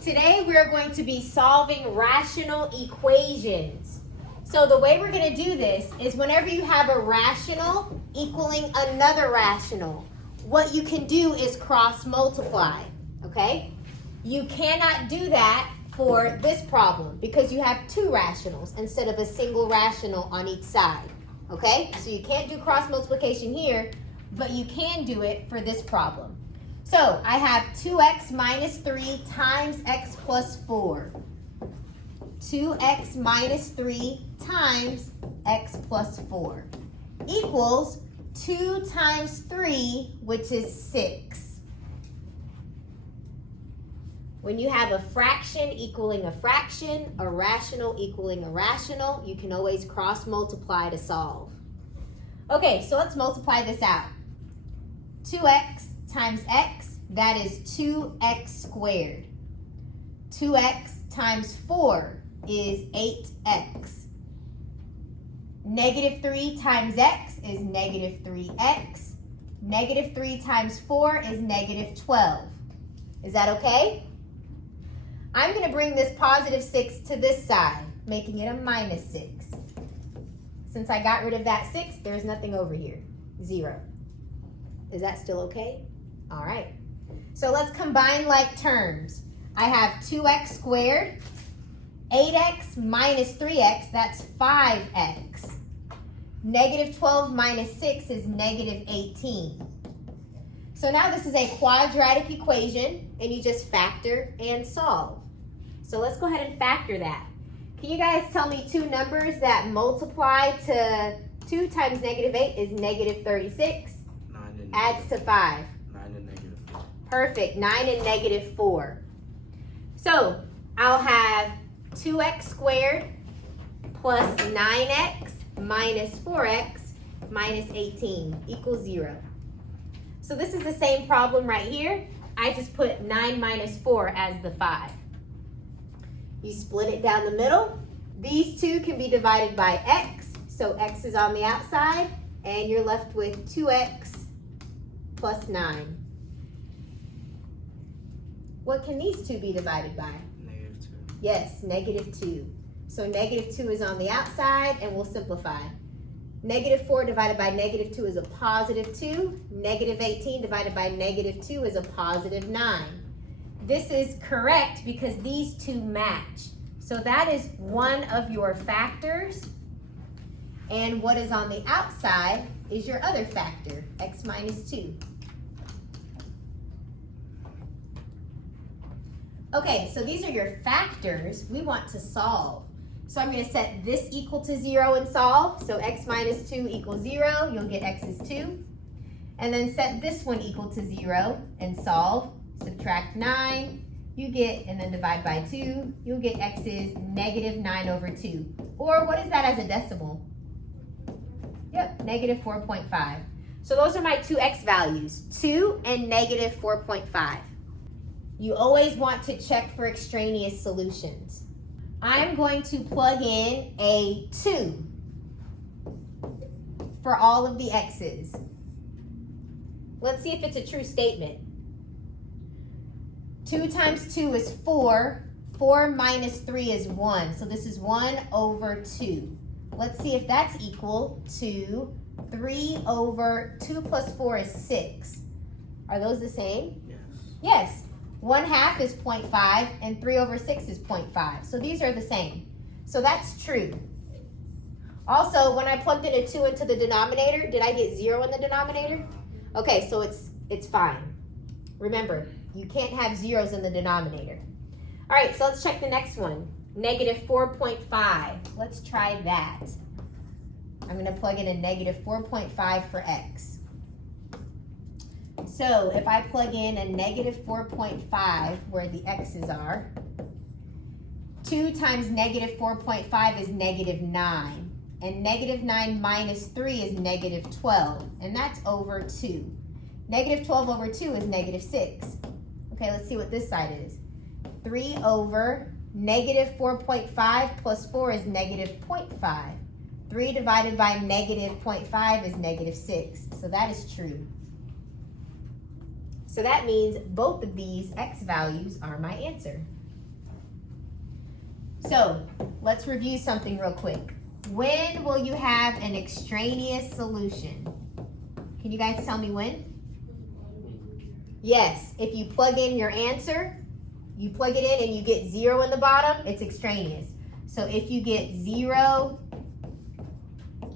Today we're going to be solving rational equations. So the way we're going to do this is whenever you have a rational equaling another rational, what you can do is cross multiply, okay? You cannot do that for this problem because you have two rationals instead of a single rational on each side, okay? So you can't do cross multiplication here, but you can do it for this problem. So I have 2x minus 3 times x plus 4. 2x minus 3 times x plus 4 equals 2 times 3, which is 6. When you have a fraction equaling a fraction, a rational equaling a rational, you can always cross multiply to solve. Okay, so let's multiply this out. 2x times x, that is 2x squared. 2x times 4 is 8x. Negative 3 times x is negative 3x. Negative 3 times 4 is negative 12. Is that okay? I'm going to bring this positive 6 to this side, making it a minus 6. Since I got rid of that 6, there's nothing over here. 0. Is that still okay? All right. So let's combine like terms. I have 2x squared, 8x minus 3x, that's 5x. Negative 12 minus 6 is negative 18. So now this is a quadratic equation, and you just factor and solve. So let's go ahead and factor that. Can you guys tell me two numbers that multiply to 2 times negative 8 is negative 36? 9 and Adds to 5. 9 and negative 4. Perfect, 9 and negative 4. So I'll have 2x squared plus 9x minus 4x minus 18 equals 0. So this is the same problem right here. I just put 9 minus 4 as the 5. You split it down the middle. These two can be divided by x. So x is on the outside, and you're left with 2x plus 9. What can these two be divided by? Negative 2. Yes, negative 2. So negative 2 is on the outside, and we'll simplify. Negative 4 divided by negative 2 is a positive 2. Negative 18 divided by negative 2 is a positive 9. This is correct because these two match. So that is one of your factors. And what is on the outside is your other factor, x minus 2. Okay, so these are your factors we want to solve. So I'm going to set this equal to 0 and solve. So x minus 2 equals 0. You'll get x is 2. And then set this one equal to 0 and solve. Subtract 9. You get, and then divide by 2. You'll get x is negative 9 over 2. Or what is that as a decimal? Yep, negative 4.5. So those are my two x values, 2 and negative 4.5. You always want to check for extraneous solutions. I'm going to plug in a 2 for all of the x's. Let's see if it's a true statement. 2 times 2 is 4. 4 minus 3 is 1. So this is 1 over 2. Let's see if that's equal to 3 over 2 plus 4 is 6. Are those the same? Yes. Yes. 1/2 is 0.5 and 3 over 6 is 0.5. So these are the same. So that's true. Also, when I plugged in a 2 into the denominator, did I get 0 in the denominator? Okay, so it's fine. Remember, you can't have zeros in the denominator. All right, so let's check the next one. Negative 4.5. Let's try that. I'm going to plug in a negative 4.5 for x. So if I plug in a negative 4.5 where the x's are, 2 times negative 4.5 is negative 9. And negative 9 minus 3 is negative 12. And that's over 2. Negative 12 over 2 is negative 6. Okay, let's see what this side is. 3 over negative 4.5 plus 4 is negative 0.5. 3 divided by negative 0.5 is negative 6. So that is true. So that means both of these x values are my answer. So let's review something real quick. When will you have an extraneous solution? Can you guys tell me when? Yes, if you plug in your answer, you plug it in and you get 0 in the bottom, it's extraneous. So if you get 0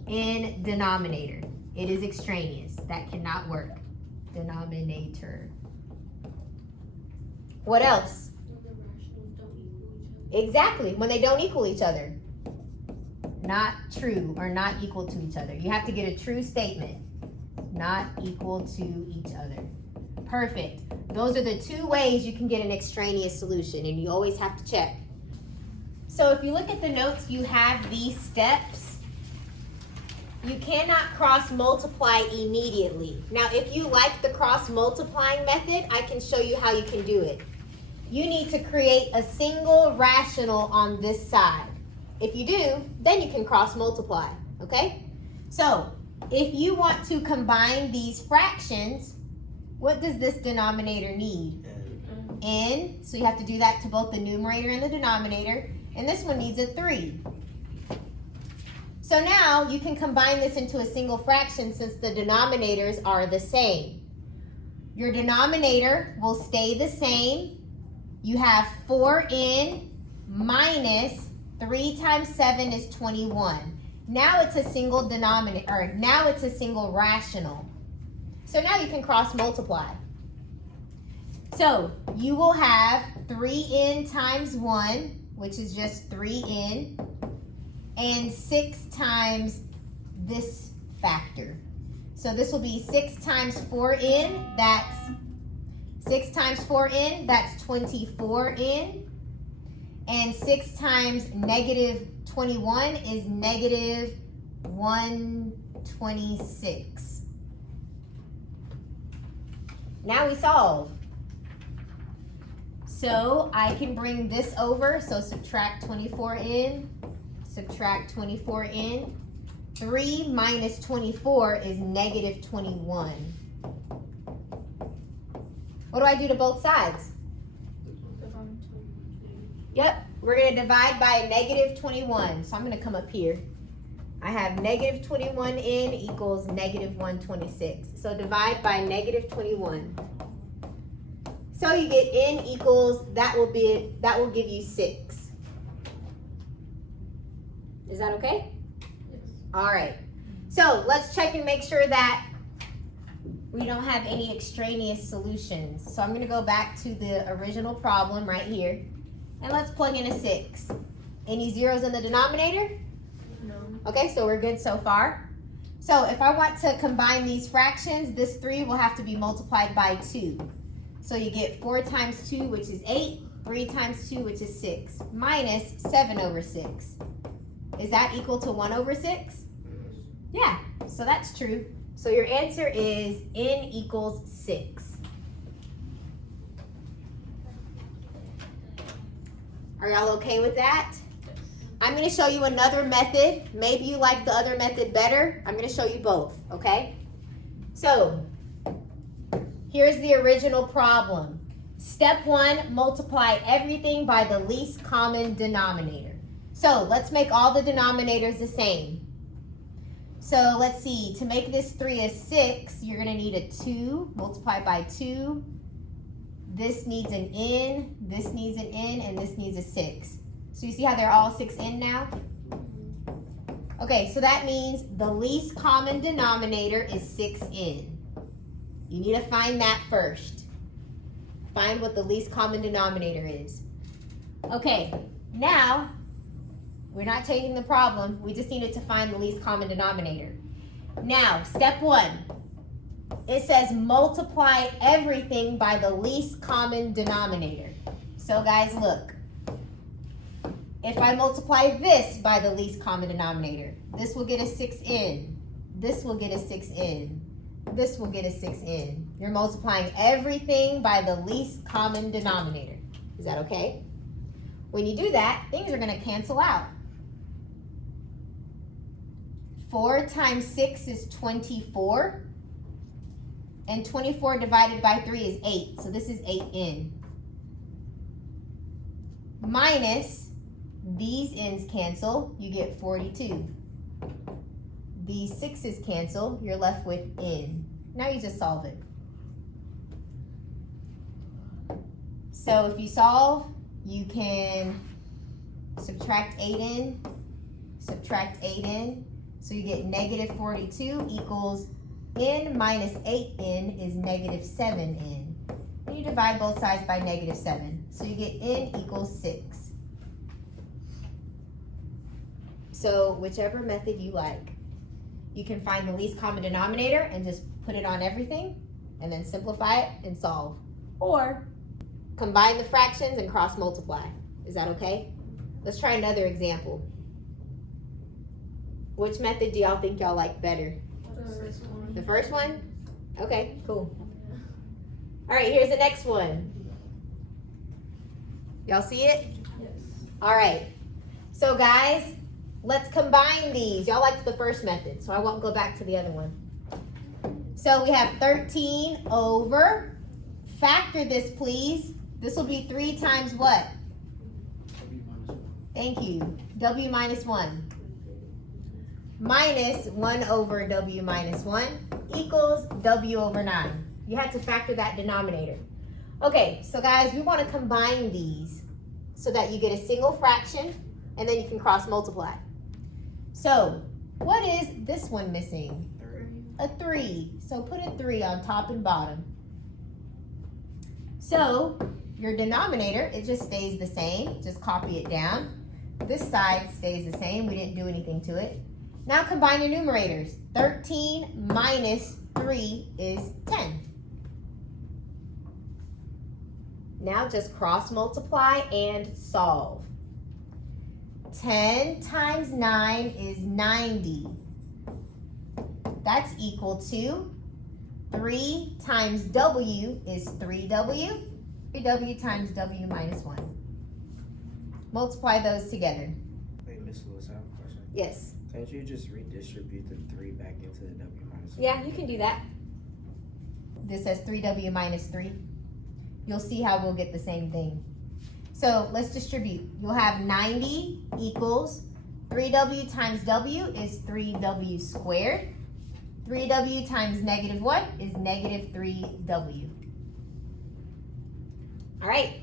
in denominator, it is extraneous. That cannot work. Denominator. What else? Exactly, when they don't equal each other. Not true or not equal to each other. You have to get a true statement. Not equal to each other. Perfect. Those are the 2 ways you can get an extraneous solution, and you always have to check. So if you look at the notes, you have these steps. You cannot cross multiply immediately. Now, if you like the cross multiplying method, I can show you how you can do it. You need to create a single rational on this side. If you do, then you can cross multiply, okay? So, if you want to combine these fractions, what does this denominator need? N. So you have to do that to both the numerator and the denominator. And this one needs a 3. So now you can combine this into a single fraction since the denominators are the same. Your denominator will stay the same. You have 4n minus 3 times 7 is 21. Now it's a single denominator, or now it's a single rational. So now you can cross multiply. So you will have 3n times 1, which is just 3n, and 6 times this factor. So this will be 6 times 4n, that's 6 times 4n, that's 24n. And 6 times negative 21 is negative 126. Now we solve. So I can bring this over, so subtract 24n, subtract 24n. 3 minus 24 is negative 21. What do I do to both sides? Yep, we're going to divide by negative 21. So I'm going to come up here. I have negative 21n equals negative 126. So divide by negative 21. So you get n equals, that will give you 6. Is that okay? Yes. All right. So let's check and make sure that we don't have any extraneous solutions. So I'm going to go back to the original problem right here. And let's plug in a 6. Any zeros in the denominator? No. Okay, so we're good so far. So if I want to combine these fractions, this 3 will have to be multiplied by 2. So you get 4 times 2, which is 8, 3 times 2, which is 6, minus 7 over 6. Is that equal to 1 over 6? Yeah, so that's true. So your answer is n equals 6. Are y'all okay with that? I'm going to show you another method. Maybe you like the other method better. I'm going to show you both, okay? So, here's the original problem. Step 1, multiply everything by the least common denominator. So, let's make all the denominators the same. So, let's see. To make this 3 a 6, you're going to need a 2 multiplied by 2. This needs an n, this needs an n, and this needs a 6. So you see how they're all 6n now? Okay, so that means the least common denominator is 6n. You need to find that first. Find what the least common denominator is. Okay, now, we're not changing the problem. We just needed to find the least common denominator. Now, step 1. It says multiply everything by the least common denominator. So guys, look. If I multiply this by the least common denominator, this will get a 6n. This will get a 6n. This will get a 6n. You're multiplying everything by the least common denominator. Is that okay? When you do that, things are going to cancel out. 4 times 6 is 24. And 24 divided by 3 is 8. So this is 8n. Minus These ends cancel, you get 42. These 6's cancel, you're left with n. Now you just solve it. So if you solve, you can subtract 8n, subtract 8n, so you get negative 42 equals n minus 8n is negative 7n. And you divide both sides by negative 7, so you get n equals 6. So whichever method you like, you can find the least common denominator and just put it on everything, and then simplify it and solve. Or combine the fractions and cross multiply. Is that okay? Let's try another example. Which method do y'all think y'all like better? The first one? Okay, cool. All right, here's the next one. Y'all see it? Yes. All right. So guys, let's combine these. Y'all liked the first method, so I won't go back to the other one. So we have 13 over, factor this please. This will be 3 times what? W minus 1. Thank you. W minus 1. Minus 1 over W minus 1 equals W over 9. You had to factor that denominator. Okay, so guys, we want to combine these so that you get a single fraction and then you can cross multiply. So, what is this one missing? 3. A 3. So put a 3 on top and bottom. So, your denominator, it just stays the same. Just copy it down. This side stays the same. We didn't do anything to it. Now combine your numerators. 13 minus 3 is 10. Now just cross multiply and solve. 10 times 9 is 90. That's equal to 3 times W is 3W. 3W times W minus 1. Multiply those together. Wait, Miss Lewis, I have a question. Yes. Can't you just redistribute the 3 back into the W minus 1? Yeah, you can do that. This says 3W minus 3. You'll see how we'll get the same thing. So let's distribute. You'll have 90 equals 3W times W is 3W squared. 3W times negative what is negative 3W. All right.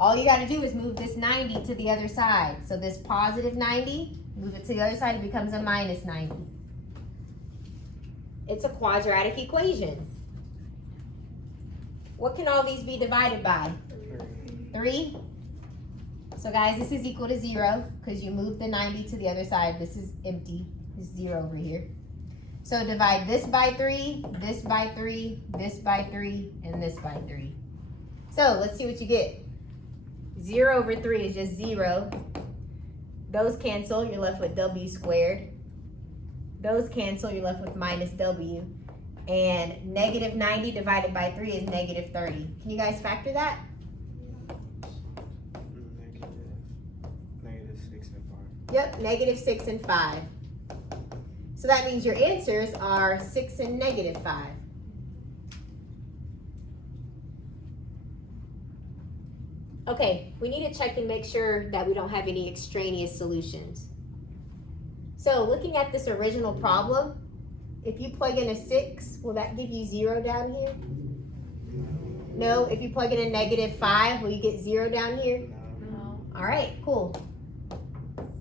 All you got to do is move this 90 to the other side. So this positive 90, move it to the other side, it becomes a minus 90. It's a quadratic equation. What can all these be divided by? 3. So guys, this is equal to 0 because you moved the 90 to the other side. This is empty. There's 0 over here. So divide this by 3, this by 3, this by 3, and this by 3. So let's see what you get. 0 over 3 is just 0. Those cancel, you're left with W squared. Those cancel, you're left with minus W. And negative 90 divided by 3 is negative 30. Can you guys factor that? Negative 6 and 5. Yep, negative 6 and 5. So that means your answers are 6 and negative 5. Okay, we need to check and make sure that we don't have any extraneous solutions. So looking at this original problem, if you plug in a 6, will that give you 0 down here? No. If you plug in a negative 5, will you get 0 down here? No. All right, cool.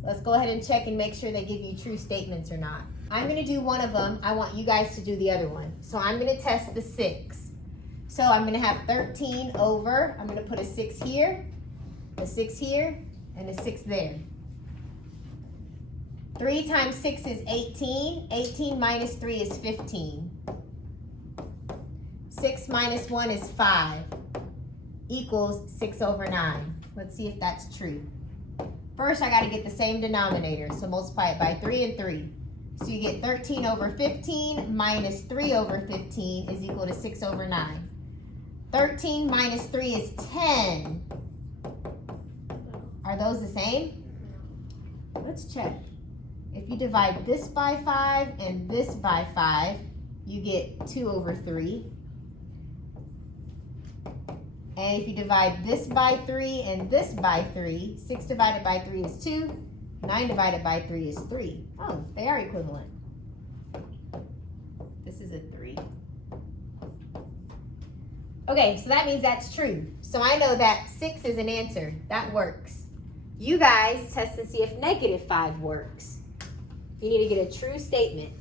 Let's go ahead and check and make sure they give you true statements or not. I'm going to do one of them. I want you guys to do the other one. So I'm going to test the 6. So I'm going to have 13 over, I'm going to put a 6 here, a 6 here, and a 6 there. 3 times 6 is 18. 18 minus 3 is 15. 6 minus 1 is 5. Equals 6 over 9. Let's see if that's true. First, I got to get the same denominator. So multiply it by 3 and 3. So you get 13 over 15 minus 3 over 15 is equal to 6 over 9. 13 minus 3 is 10. Are those the same? Let's check. If you divide this by 5 and this by 5, you get 2 over 3. And if you divide this by 3 and this by 3, 6 divided by 3 is 2. 9 divided by 3 is 3. Oh, they are equivalent. This is a 3. Okay, so that means that's true. So I know that 6 is an answer. That works. You guys test to see if -5 works. You need to get a true statement.